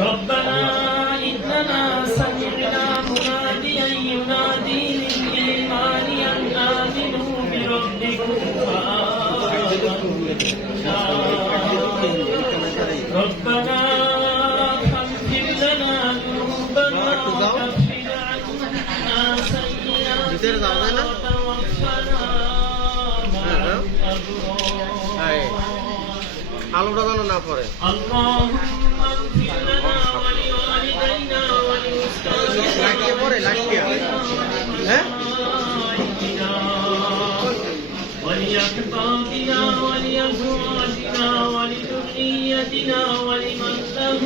ربنا إننا سمعنا مناديا ينادي للإيمان أن آمنوا بربكم. ربنا فاغفر لنا ذنوبنا وكفر عنا سيئاتنا. আলোটা যেন না পড়ে اللهم اغفر لنا ولوالدينا লাগিয়ে পড়ে লাগিয়ে হ্যাঁ ولأكبادنا ولأزواجنا ولذريتنا ولمن له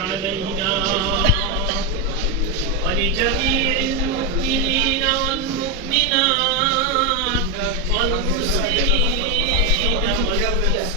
علينا ولجميع المؤمنين والمؤمنات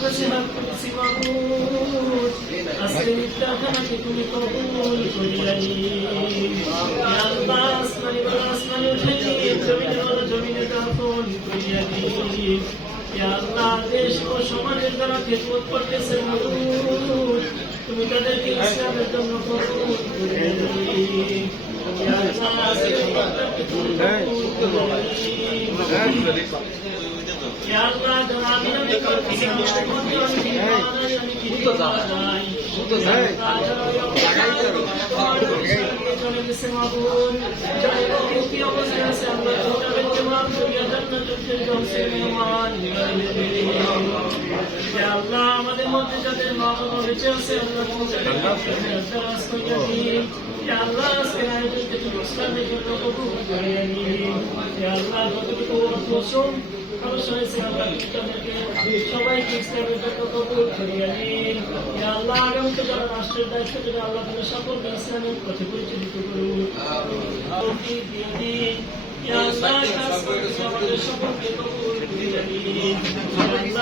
والمسلمات মহিয়ান করিয়ান সর্বশক্তিমান দাস আজকে নিত্যাখানাকে তুমি কবুল করিয়ানি আল্লাহ আসমানি বলা আসমানি উঠাইনি জমিনে বলা জমিনে দাফন করিয়ানি আল্লাহ দেশ ও সমাজের দ্বারা খেদমত করতেছে মজুর তুমি তাদেরকে ইসলামের জন্য কবুল করিয়ানি আল্লাহ আজকে নিত্যাখানাকে মধ্যে যাদের মা বাবা বেঁচে আছে আল্লাহ আল্লাহ আজকে আয়োজনকে তুমি ইসলামের জন্য কবুল করে নিন আল্লাহ যতটুকু শ্রম খরচ হয়েছে আল্লাহ সবাইকে ইসলামের জন্য কবুল করিয়া নিন আল্লাহ আগামীতে যারা রাষ্ট্রের দায়িত্ব দেবে আল্লাহ তাদের সকলকে ইসলামের পথে পরিচালিত করুন। দিয়ে দিন। আল্লাহ খাস করে আমাদের সকলকে কবুল করিয়া নিন। আল্লাহ সকলে যদি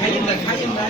খাইয়েন না খাইয়েন না